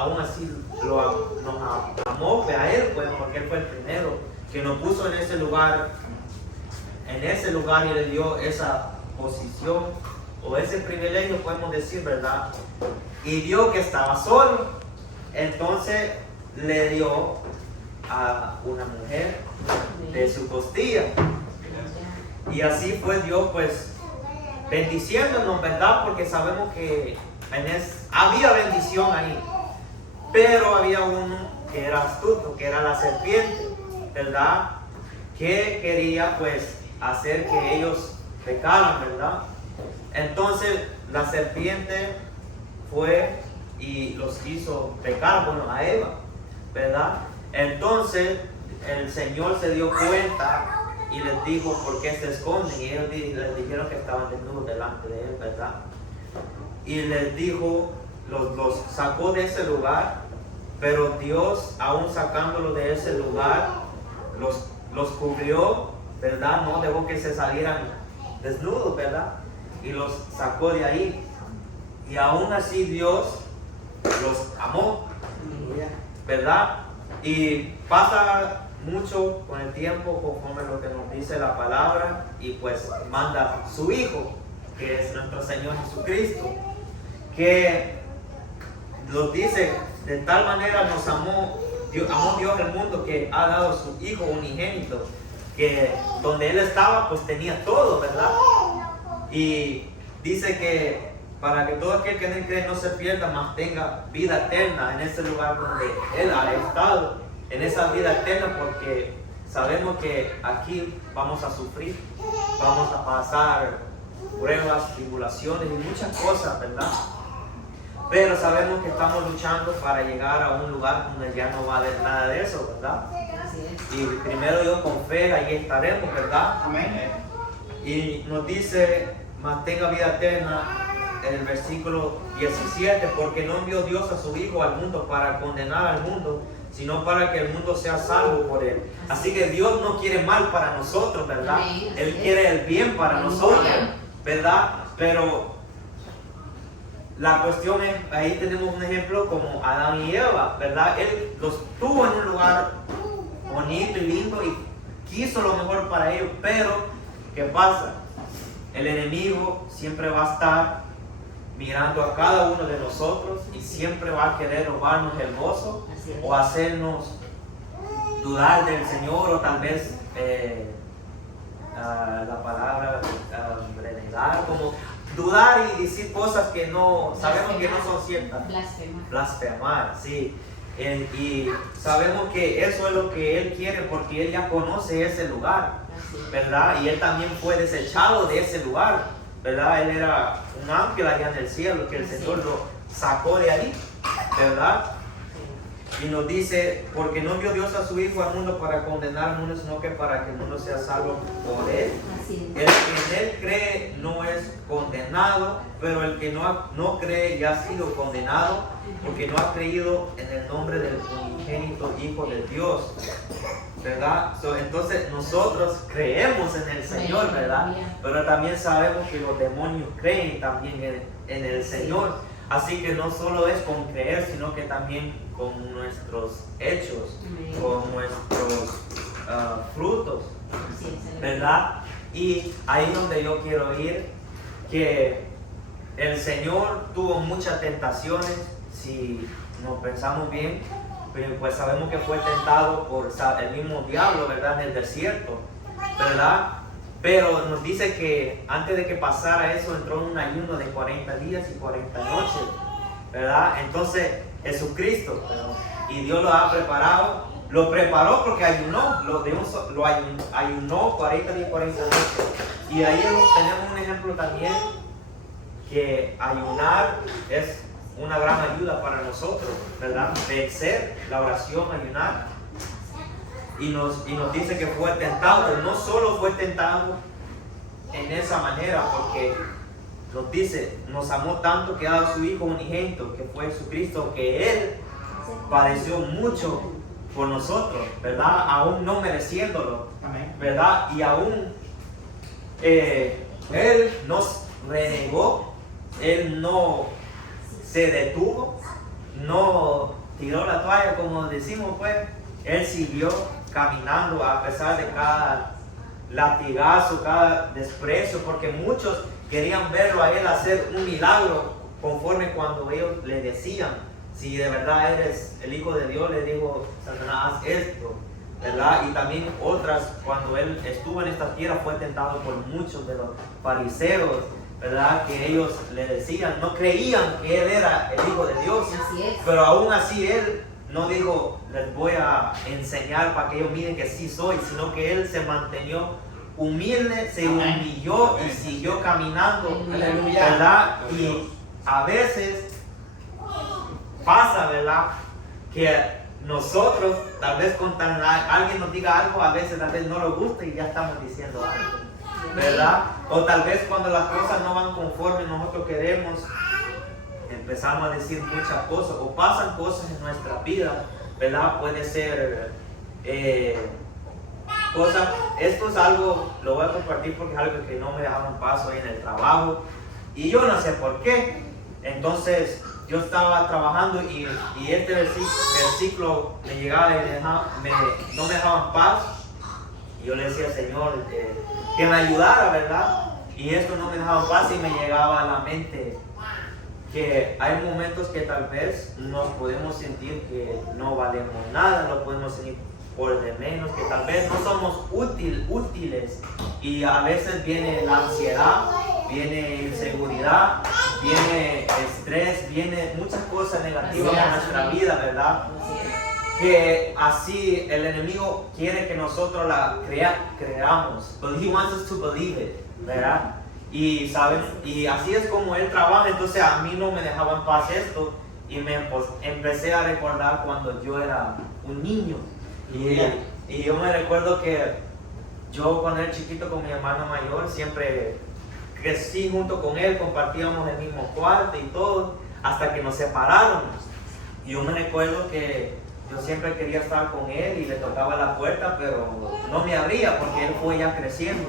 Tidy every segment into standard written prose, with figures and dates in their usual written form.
aún así nos amó a Él, pues, porque Él fue el primero que nos puso en ese lugar y le dio esa posición o ese privilegio, podemos decir, ¿verdad? Y vio que estaba solo, entonces le dio a una mujer de su costilla. Y así fue Dios, pues, bendiciéndonos, ¿verdad? Porque sabemos que había bendición ahí, pero había uno que era astuto, que era la serpiente, ¿verdad? Que quería, pues, hacer que ellos pecaran, ¿verdad? Entonces la serpiente fue y los hizo pecar, bueno, a Eva, ¿verdad? Entonces el Señor se dio cuenta y les dijo por qué se esconden, y ellos les dijeron que estaban desnudos delante de Él, ¿verdad? Y les dijo, los sacó de ese lugar, pero Dios, aún sacándolo de ese lugar, los cubrió, ¿verdad? No dejó que se salieran desnudos, ¿verdad? Y los sacó de ahí. Y aún así Dios los amó, ¿verdad? Y pasa mucho con el tiempo, conforme lo que nos dice la palabra, y pues manda su Hijo, que es nuestro Señor Jesucristo, que nos dice, de tal manera nos amó Dios el mundo, que ha dado su Hijo unigénito, que donde Él estaba pues tenía todo, ¿verdad? Y dice que para que todo aquel que en Él cree no se pierda, mas tenga vida eterna en ese lugar donde Él ha estado, en esa vida eterna, porque sabemos que aquí vamos a sufrir, vamos a pasar pruebas, tribulaciones y muchas cosas, ¿verdad? Pero sabemos que estamos luchando para llegar a un lugar donde ya no va a haber nada de eso, ¿verdad? Y primero Dios, con fe, ahí estaremos, ¿verdad? Amén. Y nos dice, mantenga vida eterna, en el versículo 17, porque no envió Dios a su Hijo al mundo para condenar al mundo, sino para que el mundo sea salvo por Él. Así que Dios no quiere mal para nosotros, ¿verdad? Él quiere el bien para nosotros, ¿verdad? Pero la cuestión es, ahí tenemos un ejemplo como Adán y Eva, ¿verdad? Él los tuvo en un lugar bonito y lindo y quiso lo mejor para ellos, pero ¿qué pasa? El enemigo siempre va a estar mirando a cada uno de nosotros y siempre va a querer robarnos el gozo o hacernos dudar del Señor, o tal vez la palabra renegar, como dudar y decir cosas que no sabemos que no son ciertas. Blasfemar, sí. Y sabemos que eso es lo que Él quiere, porque Él ya conoce ese lugar, ¿verdad? Y Él también fue desechado de ese lugar, ¿verdad? Él era un ángel allá en el cielo, que el Señor lo sacó de ahí, ¿verdad? Y nos dice, porque no envió Dios a su Hijo al mundo para condenar al mundo, sino que para que el mundo sea salvo por Él. El que en Él cree no es condenado, pero el que no cree ya ha sido condenado, porque no ha creído en el nombre del unigénito Hijo de Dios, ¿verdad? Entonces nosotros creemos en el Señor, ¿verdad? Pero también sabemos que los demonios creen también en el Señor. Así que no solo es con creer, sino que también con nuestros hechos, con nuestros frutos, ¿verdad? Y ahí es donde yo quiero ir, que el Señor tuvo muchas tentaciones, si nos pensamos bien, pues sabemos que fue tentado por el mismo diablo, ¿verdad? En el desierto, ¿verdad? Pero nos dice que antes de que pasara eso entró en un ayuno de 40 días y 40 noches, ¿verdad? Entonces Jesucristo, y Dios lo ha preparado, lo preparó porque ayunó, ayunó 40 días y 40 noches. Y ahí tenemos un ejemplo también, que ayunar es una gran ayuda para nosotros, ¿verdad? Vencer la oración, ayunar. Y nos dice que fue tentado, pero no solo fue tentado en esa manera, porque nos dice, nos amó tanto que ha dado a su Hijo unigénito, que fue Jesucristo, que Él padeció mucho por nosotros, ¿verdad? Aún no mereciéndolo, ¿verdad? Y aún Él nos renegó, Él no se detuvo, no tiró la toalla, como decimos, pues. Él siguió caminando a pesar de cada latigazo, cada desprecio, porque muchos querían verlo a él hacer un milagro conforme cuando ellos le decían, si de verdad eres el Hijo de Dios, le dijo Satanás, haz esto, ¿verdad? Y también otras, cuando él estuvo en esta tierra, fue tentado por muchos de los fariseos, ¿verdad? Que ellos le decían, no creían que él era el Hijo de Dios, pero aún así él no dijo, les voy a enseñar para que ellos miren que sí soy, sino que él se mantenió humilde, se humilló y siguió caminando, ¿verdad? Y a veces pasa, ¿verdad? Que nosotros, tal vez alguien nos diga algo, a veces tal vez no nos gusta y ya estamos diciendo algo, ¿verdad? O tal vez cuando las cosas no van conforme nosotros queremos, empezamos a decir muchas cosas, o pasan cosas en nuestra vida, ¿verdad? Puede ser cosas, esto es algo, lo voy a compartir porque es algo que no me dejaron paso ahí en el trabajo, y yo no sé por qué. Entonces, yo estaba trabajando y este versículo me llegaba y no me dejaba en paz, y yo le decía al Señor que me ayudara, ¿verdad? Y esto no me dejaba en paz y me llegaba a la mente que hay momentos que tal vez nos podemos sentir que no valemos nada, nos podemos sentir por de menos, que tal vez no somos útiles, y a veces viene la ansiedad, viene inseguridad, viene estrés, viene muchas cosas negativas en nuestra vida, ¿verdad? Que así el enemigo quiere que nosotros la creamos, but he wants us to believe it, ¿verdad? Y saben, y así es como él trabaja. Entonces a mí no me dejaba en paz esto, y empecé a recordar cuando yo era un niño, y yo me recuerdo que yo cuando era chiquito con mi hermano mayor siempre crecí junto con él, compartíamos el mismo cuarto y todo, hasta que nos separaron. Y yo me recuerdo que yo siempre quería estar con él y le tocaba la puerta, pero no me abría porque él fue ya creciendo.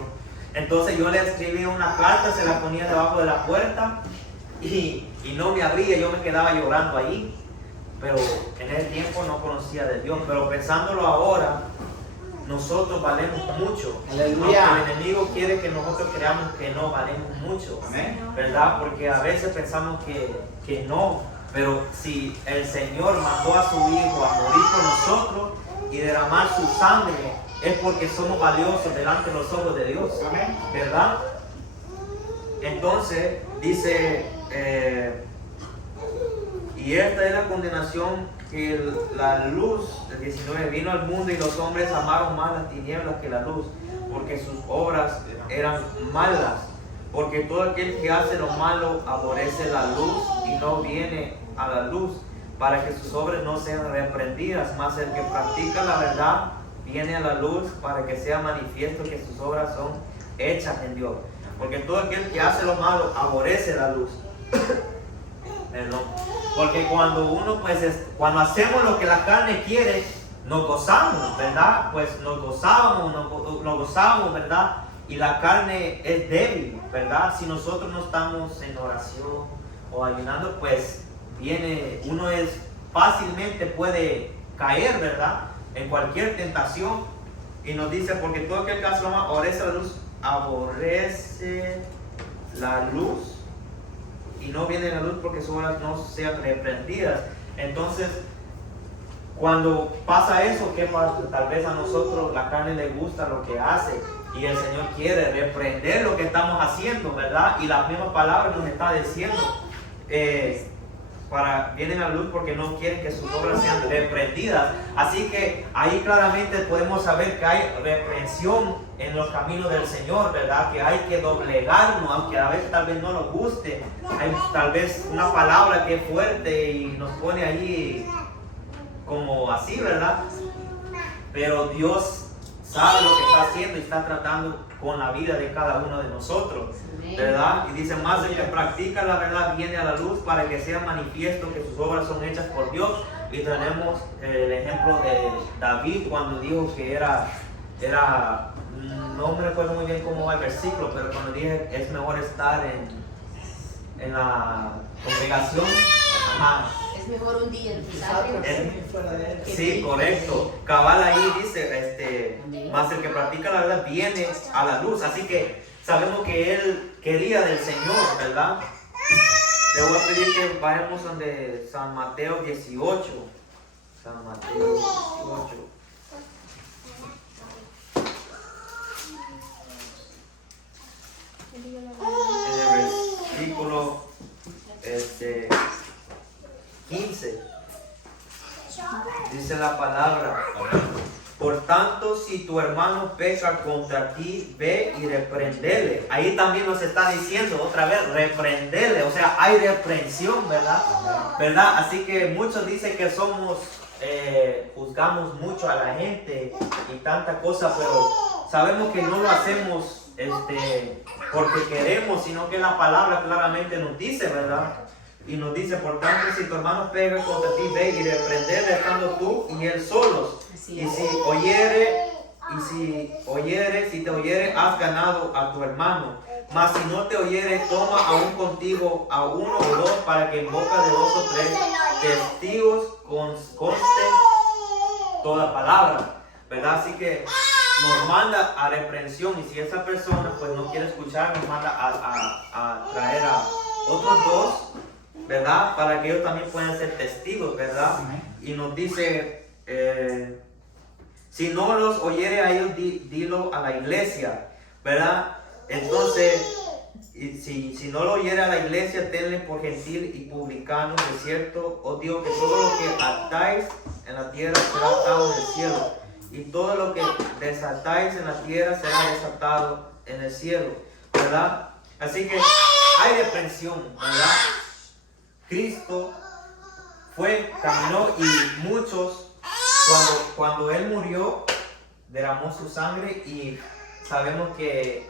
Entonces yo le escribía una carta, se la ponía debajo de la puerta y no me abría, yo me quedaba llorando ahí. Pero en ese tiempo no conocía de Dios. Pero pensándolo ahora, nosotros valemos mucho. Aleluya. Aunque el enemigo quiere que nosotros creamos que no valemos mucho, ¿verdad? Porque a veces pensamos que no. Pero si el Señor mandó a su Hijo a morir por nosotros y derramar su sangre, es porque somos valiosos delante de los ojos de Dios, ¿verdad? Entonces dice, y esta es la condenación, que la luz, el 19, vino al mundo y los hombres amaron más las tinieblas que la luz, porque sus obras eran malas. Porque todo aquel que hace lo malo aborrece la luz y no viene a la luz, para que sus obras no sean reprendidas. Mas el que practica la verdad viene a la luz, para que sea manifiesto que sus obras son hechas en Dios. Porque todo aquel que hace lo malo aborrece la luz. Perdón. Porque cuando cuando hacemos lo que la carne quiere, nos gozamos, ¿verdad? Pues nos gozamos, ¿verdad? Y la carne es débil, ¿verdad? Si nosotros no estamos en oración o ayunando, pues uno fácilmente puede caer, ¿verdad? En cualquier tentación. Y nos dice, porque todo aquel que hace lo malo aborrece la luz y no viene a la luz, porque sus obras no sean reprendidas. Entonces, cuando pasa eso, ¿qué pasa? Tal vez a nosotros la carne le gusta lo que hace, y el Señor quiere reprender lo que estamos haciendo, ¿verdad? Y las mismas palabras nos está diciendo, vienen a la luz porque no quieren que sus obras sean reprendidas. Así que ahí claramente podemos saber que hay reprensión en los caminos del Señor, ¿verdad? Que hay que doblegarnos, aunque a veces tal vez no nos guste. Hay tal vez una palabra que es fuerte y nos pone ahí como así, ¿verdad? Pero Dios sabe lo que está haciendo y está tratando con la vida de cada uno de nosotros, ¿verdad? Y dice, más el que practica la verdad viene a la luz, para que sea manifiesto que sus obras son hechas por Dios. Y tenemos el ejemplo de David, cuando dijo que no me recuerdo muy bien cómo va el versículo, pero cuando dije es mejor estar en la congregación, Es mejor un día empezar Sí, correcto. Cabal ahí dice, más el que practica la verdad viene a la luz. Así que sabemos que él quería del Señor, ¿verdad? Le voy a pedir que vayamos donde San Mateo 18. San Mateo 18. En el versículo 15 dice la palabra: por tanto, si tu hermano peca contra ti, ve y reprendele. Ahí también nos está diciendo otra vez, reprendele. O sea, hay reprensión, ¿verdad? ¿Verdad? Así que muchos dicen que somos, juzgamos mucho a la gente y tanta cosa, pero sabemos que no lo hacemos porque queremos, sino que la palabra claramente nos dice, ¿verdad? Y nos dice: por tanto, si tu hermano pega contra ti, ve y reprendele estando tú y él solos. Y si te oyere, has ganado a tu hermano. Mas si no te oyere, toma aún contigo a uno o dos, para que en boca de dos o tres testigos conste toda palabra, ¿verdad? Así que nos manda a reprensión, y si esa persona pues no quiere escuchar, nos manda a traer a otros dos, ¿verdad? Para que ellos también puedan ser testigos, ¿verdad? Y nos dice, si no los oyere a ellos, dilo a la iglesia, ¿verdad? Entonces, si no lo oyere a la iglesia, tenle por gentil y publicano. De cierto os digo que todo lo que atáis en la tierra será atado en el cielo, y todo lo que desatáis en la tierra será desatado en el cielo, ¿verdad? Así que hay reprensión, ¿verdad? Cristo caminó, y muchos, cuando Él murió, derramó su sangre, y sabemos que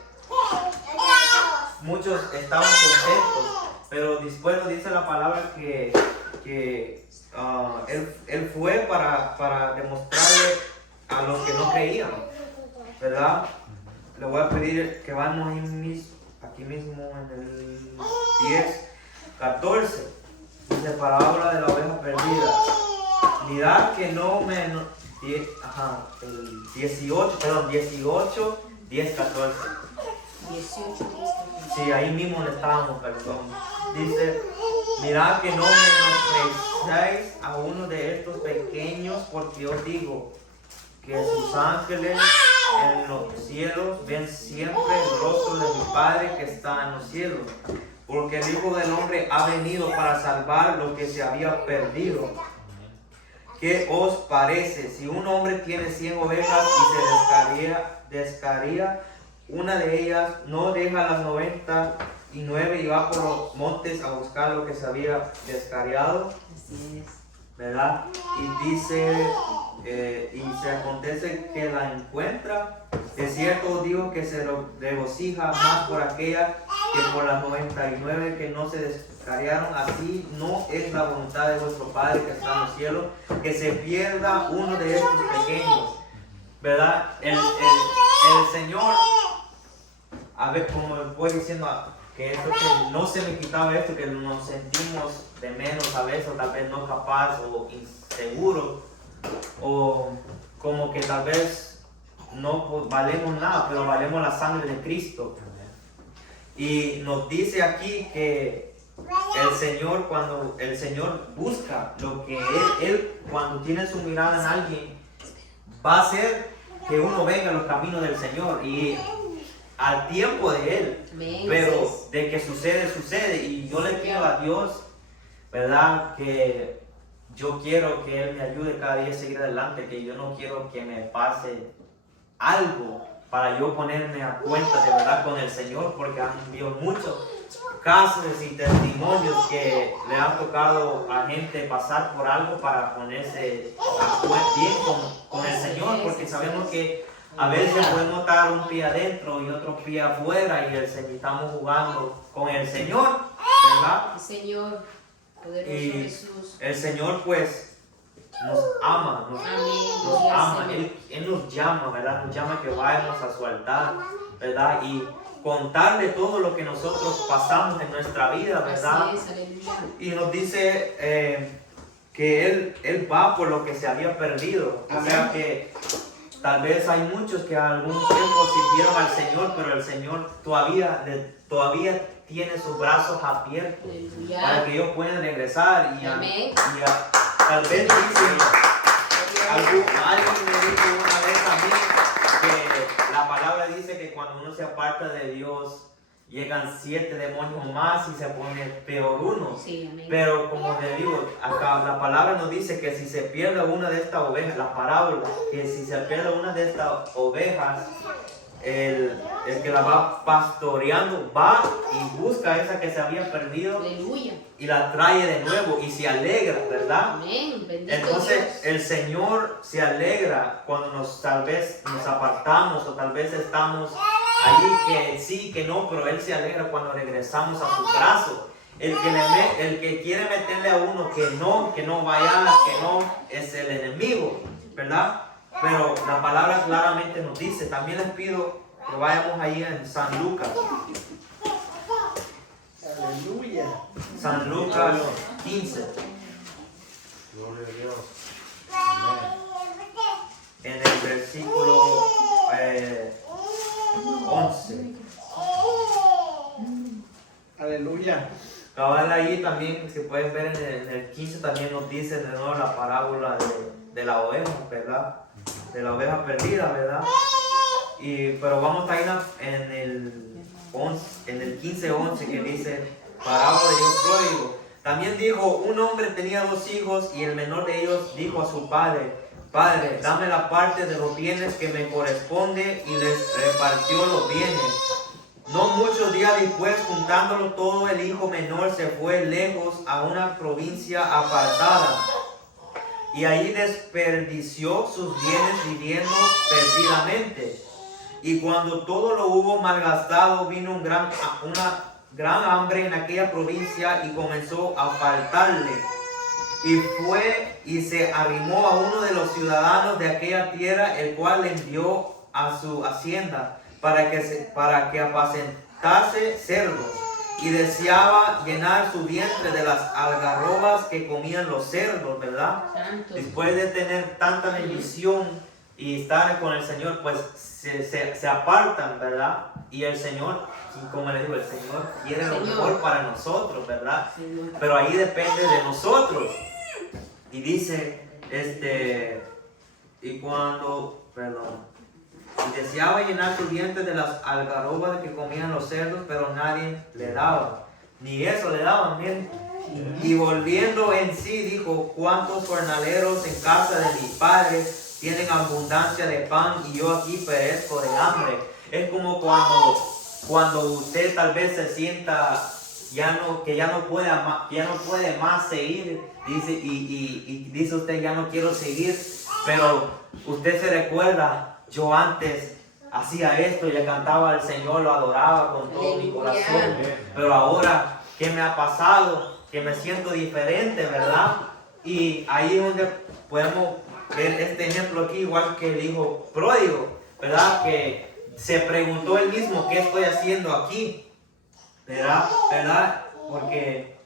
muchos estaban contentos, pero después nos dice la palabra que él fue para demostrarle a los que no creían, ¿verdad? Le voy a pedir que vamos aquí mismo en el 10:14. Dice: parábola de la oveja perdida. Mirad que no me... el 18, 10:14. 18. Sí, ahí mismo le estábamos, perdón. Dice: mirad que no menospreciáis a uno de estos pequeños, porque os digo que sus ángeles en los cielos ven siempre el rostro de mi Padre que está en los cielos. Porque el Hijo del Hombre ha venido para salvar lo que se había perdido. ¿Qué os parece? Si un hombre tiene 100 ovejas y se descarría una de ellas, no deja las 99 y va por los montes a buscar lo que se había descarriado. Así es. ¿Verdad? Y dice, y se acontece que la encuentra. De cierto os digo que se regocija más por aquella que por las 99 que no se descarriaron. Así no es la voluntad de vuestro Padre que está en los cielos, que se pierda uno de estos pequeños, ¿verdad? El Señor, a ver, como voy diciendo, que esto que no se me quitaba esto, que nos sentimos de menos a veces, o tal vez no capaz o inseguro, o como que tal vez no valemos nada, pero valemos la sangre de Cristo. Y nos dice aquí que el Señor, cuando el Señor busca lo que Él cuando tiene su mirada en alguien, va a hacer que uno venga a los caminos del Señor y al tiempo de Él. Pero de que sucede. Y yo le pido a Dios, ¿verdad? Que yo quiero que Él me ayude cada día a seguir adelante, que yo no quiero que me pase algo para yo ponerme a cuenta de verdad con el Señor, porque han habido muchos casos y testimonios que le han tocado a gente pasar por algo para ponerse bien con el Señor, porque sabemos que a veces podemos estar un pie adentro y otro pie afuera y estamos jugando con el Señor, ¿verdad? Señor, poderoso y Jesús. El Señor pues nos ama, nos ama. Él nos llama, ¿verdad? Nos llama que vayamos a su altar, ¿verdad? Y contarle todo lo que nosotros pasamos en nuestra vida, ¿verdad? Así es, aleluya. Y nos dice que él va por lo que se había perdido. O sea Amén. que tal vez hay muchos que algún tiempo sirvieron al Señor, pero el Señor todavía tiene sus brazos abiertos para Aleluya. que ellos puedan regresar. Amén. Tal vez dicen, alguien me dijo una vez a mí que la palabra dice que cuando uno se aparta de Dios, llegan 7 demonios más y se pone peor uno. Sí, amén. Pero como te digo, acá la palabra nos dice que si se pierde una de estas ovejas, la parábola, que si se pierde una de estas ovejas, el que la va pastoreando va y busca esa que se había perdido Aleluya. y la trae de nuevo y se alegra, ¿verdad? Amén. Bendito Entonces Dios. el Señor se alegra cuando tal vez nos apartamos o tal vez estamos allí que sí, que no, pero Él se alegra cuando regresamos a su brazo. El que quiere meterle a uno que no vaya, que no, es el enemigo, ¿verdad? Pero la palabra claramente nos dice. También les pido que vayamos ahí en San Lucas. Aleluya. San Lucas 15. Gloria a Dios. Amén. En el versículo 11. Aleluya. Cabal ahí también, si pueden ver en el 15 también nos dice de nuevo la parábola de la oveja, ¿verdad? De la oveja perdida, ¿verdad? Pero vamos a ir en el 15:11 que dice parábola de un pródigo. También dijo, un hombre tenía 2 hijos y el menor de ellos dijo a su padre, Padre, dame la parte de los bienes que me corresponde, y les repartió los bienes. No muchos días después, juntándolo todo, el hijo menor se fue lejos a una provincia apartada y ahí desperdició sus bienes viviendo perdidamente. Y cuando todo lo hubo malgastado, vino una gran hambre en aquella provincia y comenzó a faltarle. Y fue y se arrimó a uno de los ciudadanos de aquella tierra, el cual le envió a su hacienda para que apacentase cerdos, y deseaba llenar su vientre de las algarrobas que comían los cerdos, ¿verdad? Santo. Después de tener tanta bendición y estar con el Señor, pues se apartan, ¿verdad? Y el Señor, como les digo, el Señor quiere lo mejor para nosotros, ¿verdad? Señor. Pero ahí depende de nosotros. Y dice, y deseaba llenar su vientre de las algarrobas que comían los cerdos, pero nadie le daba. Ni eso le daban, miren. Y volviendo en sí, dijo, ¿cuántos jornaleros en casa de mi padre tienen abundancia de pan y yo aquí perezco de hambre? Es como cuando usted tal vez se sienta que ya no puede más seguir, dice, y dice usted, ya no quiero seguir, pero usted se recuerda, yo antes hacía esto y le cantaba al Señor, lo adoraba con todo mi corazón, pero ahora, ¿qué me ha pasado? Que me siento diferente, ¿verdad? Y ahí es donde podemos ver este ejemplo aquí, igual que el hijo pródigo, ¿verdad? Que se preguntó él mismo, ¿qué estoy haciendo aquí? ¿Verdad? Porque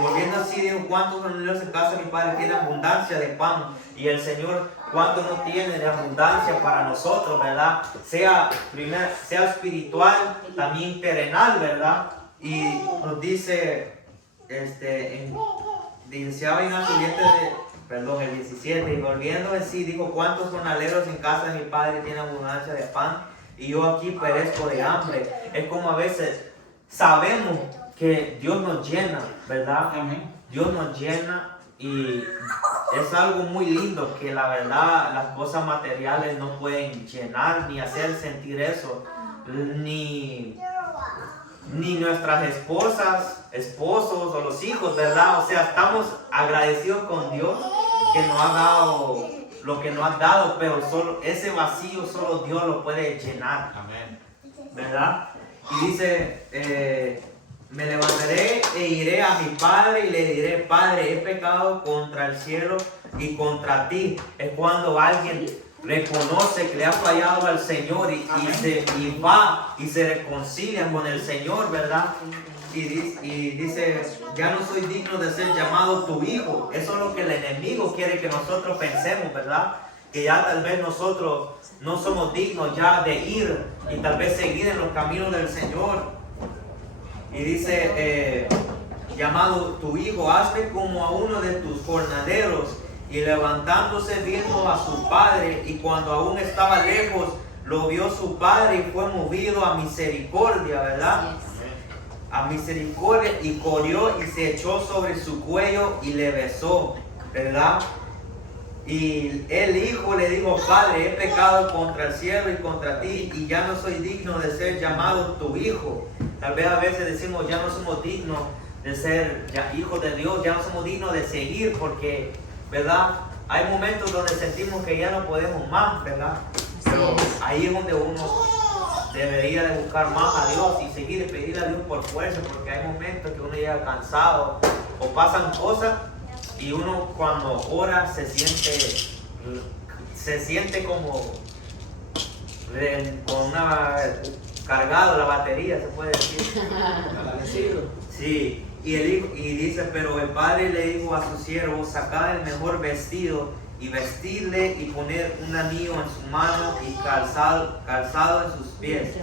volviendo así, dijo, ¿cuántos jornaleros en casa de mi padre tienen abundancia de pan? Y el Señor, ¿cuánto no tiene de abundancia para nosotros, verdad? Sea espiritual, también terrenal, ¿verdad? Y nos dice, deseaba llenar su vientre el 17, y volviendo en sí, dijo, ¿cuántos jornaleros en casa de mi padre tienen abundancia de pan? Y yo aquí perezco de hambre. Es como a veces sabemos que Dios nos llena, ¿verdad? Amén. Dios nos llena y es algo muy lindo que la verdad las cosas materiales no pueden llenar ni hacer sentir eso, ni nuestras esposas, esposos o los hijos, ¿verdad? O sea, estamos agradecidos con Dios que nos ha dado lo que nos ha dado, pero solo ese vacío solo Dios lo puede llenar. Amén. ¿Verdad? Y dice, me levantaré e iré a mi padre y le diré, Padre, he pecado contra el cielo y contra ti. Es cuando alguien reconoce que le ha fallado al Señor y va y se reconcilia con el Señor, ¿verdad? y dice, ya no soy digno de ser llamado tu hijo. Eso es lo que el enemigo quiere que nosotros pensemos, ¿verdad? Que ya tal vez nosotros no somos dignos ya de ir y tal vez seguir en los caminos del Señor. Y dice, llamado tu hijo, hazme como a uno de tus jornaleros. Y levantándose vino a su padre, y cuando aún estaba lejos, lo vio su padre y fue movido a misericordia, ¿verdad? A misericordia, y corrió y se echó sobre su cuello y le besó, ¿verdad? Y el hijo le dijo, padre, he pecado contra el cielo y contra ti, y ya no soy digno de ser llamado tu hijo. Tal vez a veces decimos, ya no somos dignos de ser hijos de Dios, ya no somos dignos de seguir, porque, ¿verdad? Hay momentos donde sentimos que ya no podemos más, ¿verdad? Pero ahí es donde uno debería de buscar más a Dios y seguir y pedir a Dios por fuerza, porque hay momentos que uno llega cansado o pasan cosas y uno cuando ora se siente como con una cargado la batería, se puede decir. Agradecido. Sí, y dice, pero el padre le dijo a su siervo, sacad el mejor vestido y vestirle y poner un anillo en su mano y calzado en sus pies.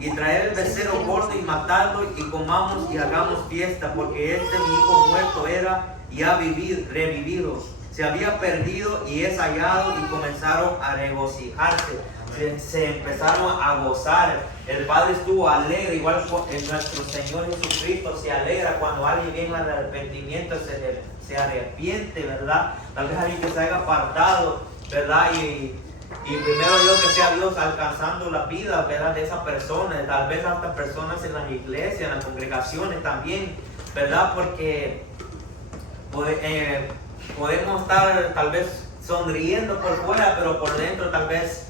Y traer el becerro gordo y matarlo y comamos y hagamos fiesta, porque mi hijo muerto era y ha revivido. Se había perdido y es hallado, y comenzaron a regocijarse. Se empezaron a gozar. El padre estuvo alegre, igual nuestro Señor Jesucristo se alegra cuando alguien viene al arrepentimiento, se arrepiente, ¿verdad? Tal vez alguien que se haya apartado, ¿verdad? Y primero Dios, que sea Dios alcanzando la vida, ¿verdad? De esa persona, tal vez hasta personas en las iglesias, en las congregaciones también, ¿verdad? Porque podemos estar tal vez sonriendo por fuera, pero por dentro tal vez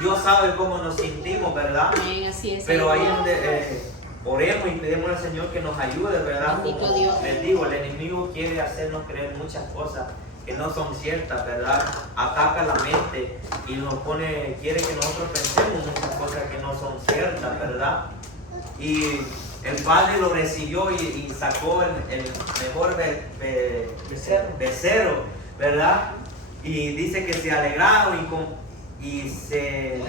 Dios sabe cómo nos sentimos, ¿verdad? Amén, así es. Pero ahí es donde oremos y pedimos al Señor que nos ayude, ¿verdad? Bendito Como Dios. les digo, el enemigo quiere hacernos creer muchas cosas que no son ciertas, ¿verdad? Ataca la mente y quiere que nosotros pensemos muchas cosas que no son ciertas, ¿verdad? Y el padre lo recibió y sacó el mejor becerro, ¿verdad? Y dice que se alegraron y se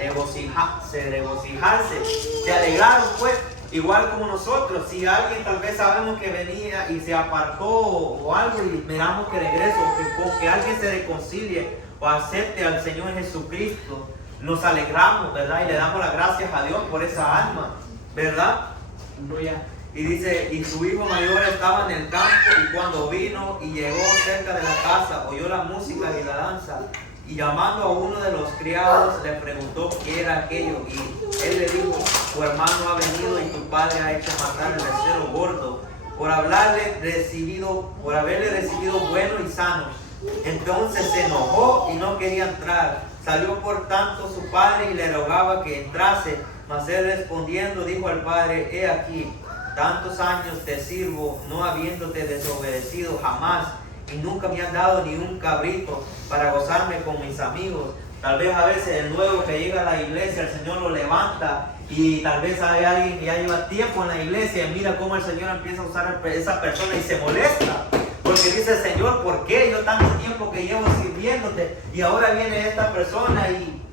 alegraron, pues, igual como nosotros. Si alguien tal vez sabemos que venía y se apartó o algo y miramos que regreso, con que alguien se reconcilie o acepte al Señor Jesucristo, nos alegramos, ¿verdad? Y le damos las gracias a Dios por esa alma, ¿verdad? Y dice, y su hijo mayor estaba en el campo, y cuando vino y llegó cerca de la casa, oyó la música y la danza. Y llamando a uno de los criados, le preguntó qué era aquello. Y él le dijo, tu hermano ha venido y tu padre ha hecho matar el becerro gordo, por haberle recibido bueno y sano. Entonces se enojó y no quería entrar. Salió por tanto su padre y le rogaba que entrase. Mas él respondiendo dijo al padre, he aquí, tantos años te sirvo, no habiéndote desobedecido jamás, y nunca me han dado ni un cabrito para gozarme con mis amigos. Tal vez a veces el nuevo que llega a la iglesia, el Señor lo levanta, y tal vez hay alguien que ya lleva tiempo en la iglesia y mira cómo el Señor empieza a usar a esa persona y se molesta, porque dice, Señor, ¿por qué yo tanto tiempo que llevo sirviéndote y ahora viene esta persona y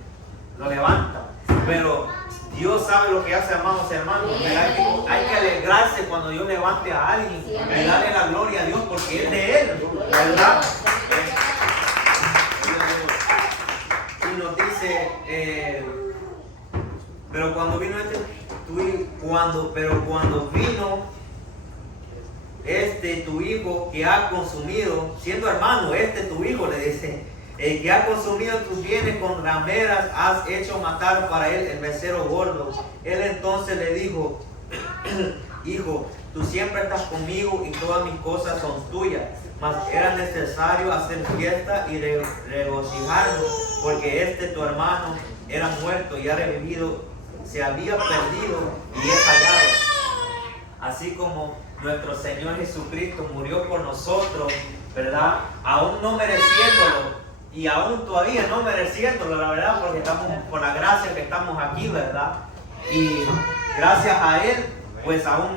lo levanta? Pero Dios sabe lo que hace, amados hermanos. Hay que alegrarse cuando Dios levante a alguien y darle la gloria a Dios, porque es de Él, ¿verdad? Y nos dice, pero cuando vino tu hijo que ha consumido, siendo hermano, tu hijo, le dice, que ha consumido tus bienes con rameras, has hecho matar para él el becerro gordo. Él entonces le dijo, hijo, tú siempre estás conmigo y todas mis cosas son tuyas, mas era necesario hacer fiesta y regocijarnos, porque tu hermano era muerto y ha revivido, se había perdido y es hallado. Así como nuestro Señor Jesucristo murió por nosotros, ¿verdad? Aún no mereciéndolo, y aún todavía no mereciéndolo, la verdad, porque estamos por la gracia que estamos aquí, ¿verdad? Y gracias a Él pues aún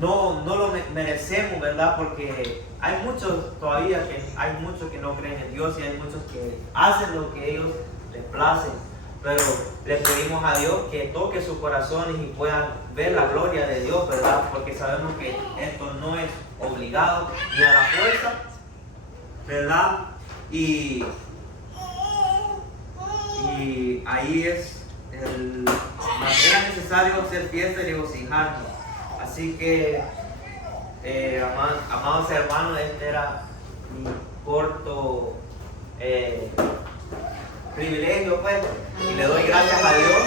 no lo merecemos, ¿verdad? Porque hay muchos todavía hay muchos que no creen en Dios y hay muchos que hacen lo que ellos les place. Pero le pedimos a Dios que toque sus corazones y puedan ver la gloria de Dios, ¿verdad? Porque sabemos que esto no es obligado ni a la fuerza, ¿verdad? Y ahí es era necesario hacer fiesta y regocijarnos. Así que, amados hermanos, este era mi corto privilegio, pues, y le doy gracias a Dios,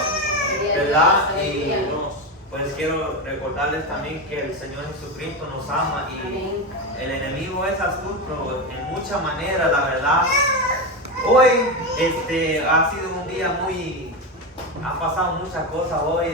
¿verdad? Y pues quiero recordarles también que el Señor Jesucristo nos ama y el enemigo es astuto en muchas maneras, la verdad. Hoy ha sido un día han pasado muchas cosas hoy.